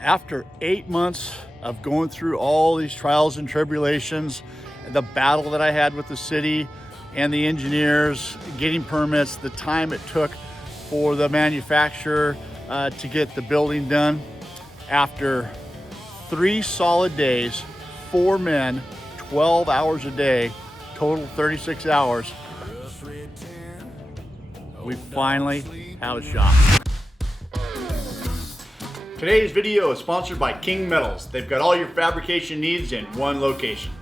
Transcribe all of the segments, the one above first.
After 8 months of going through all these trials and tribulations, the battle that I had with the city and the engineers, getting permits, the time it took for the manufacturer to get the building done, after 3 solid days, 4 men, 12 hours a day, total 36 hours, we finally have a shop. Today's video is sponsored by King Metals. They've got all your fabrication needs in one location.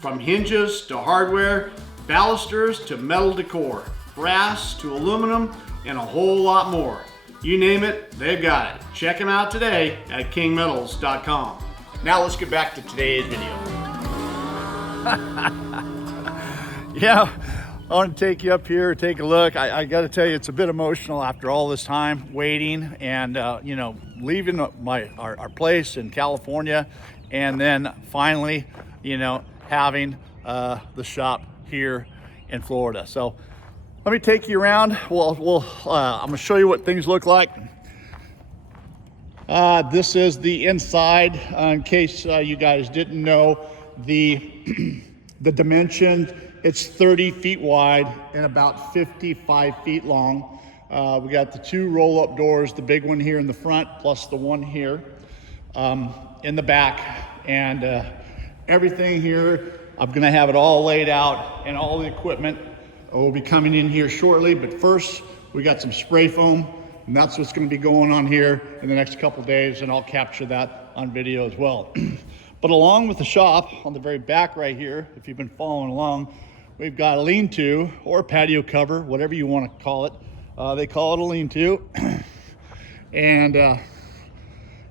From hinges to hardware, balusters to metal decor, brass to aluminum, and a whole lot more. You name it, they've got it. Check them out today at kingmetals.com. Now let's get back to today's video. Yeah, I want to take you up here, take a look. I got to tell you, it's a bit emotional after all this time waiting and you know, leaving our place in California, and then finally, you know, having the shop here in Florida. So let me take you around. I'm gonna show you what things look like. This is the inside. In case you guys didn't know, the dimensions, it's 30 feet wide and about 55 feet long. We got the 2 roll-up doors, the big one here in the front, plus the one here in the back. And everything here, I'm gonna have it all laid out, and all the equipment will be coming in here shortly. But first, we got some spray foam, and that's what's gonna be going on here in the next couple days, and I'll capture that on video as well. But along with the shop, on the very back right here, if you've been following along, we've got a lean-to or patio cover, whatever you want to call it. They call it a lean-to. And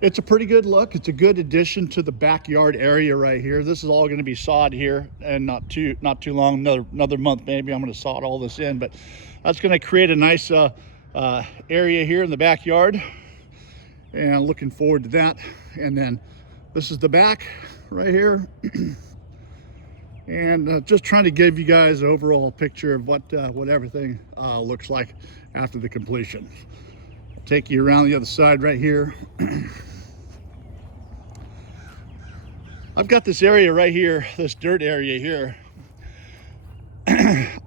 it's a pretty good look. It's a good addition to the backyard area right here. This is all going to be sawed here, and not too long, another month maybe, I'm going to sod all this in. But that's going to create a nice area here in the backyard, and I'm looking forward to that. And then this is the back right here. And just trying to give you guys an overall picture of what everything looks like after the completion. I'll take you around the other side right here. I've got this area right here, this dirt area here.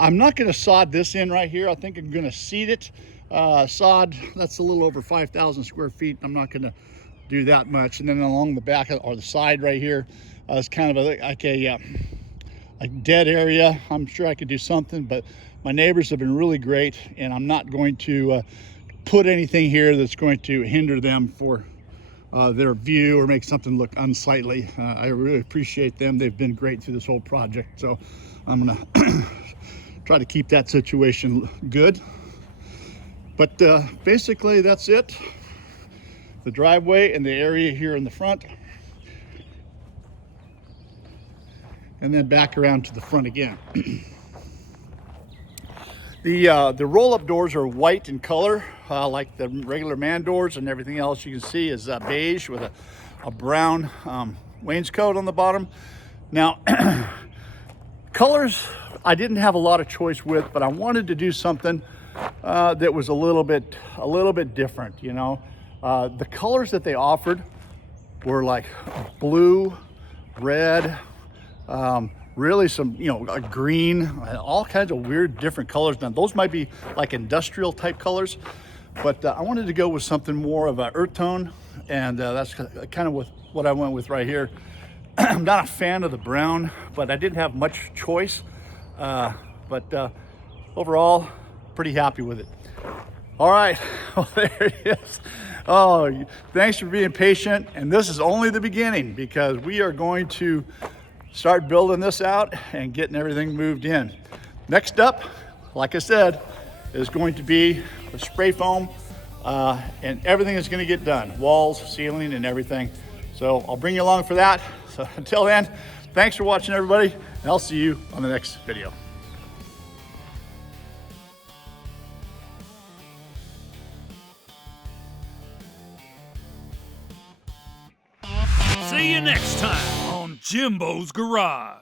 I'm not going to sod this in right here. I think I'm going to seed it. Sod, that's a little over 5,000 square feet. I'm not going to do that much. And then along the back or the side right here, it's kind of like a dead area. I'm sure I could do something, but my neighbors have been really great, and I'm not going to put anything here that's going to hinder them for their view or make something look unsightly. I really appreciate them. They've been great through this whole project, so I'm gonna try to keep that situation good. But basically that's it. The driveway and the area here in the front, and then back around to the front again. The roll-up doors are white in color, like the regular man doors, and everything else you can see is beige with a brown wainscot on the bottom. Now, colors I didn't have a lot of choice with, but I wanted to do something that was a little bit different, you know. The colors that they offered were like blue, red, really some, you know, a green, all kinds of weird different colors. Now those might be like industrial type colors, but I wanted to go with something more of an earth tone, and that's kind of what I went with right here. I'm not a fan of the brown, but I didn't have much choice. But overall, pretty happy with it. All right, well, there it is. Oh, thanks for being patient. And this is only the beginning, because we are going to start building this out and getting everything moved in. Next up, like I said, is going to be the spray foam, and everything is going to get done. Walls, ceiling, and everything. So I'll bring you along for that. So until then, thanks for watching, everybody, and I'll see you on the next video. See you next time on Jimbo's Garage.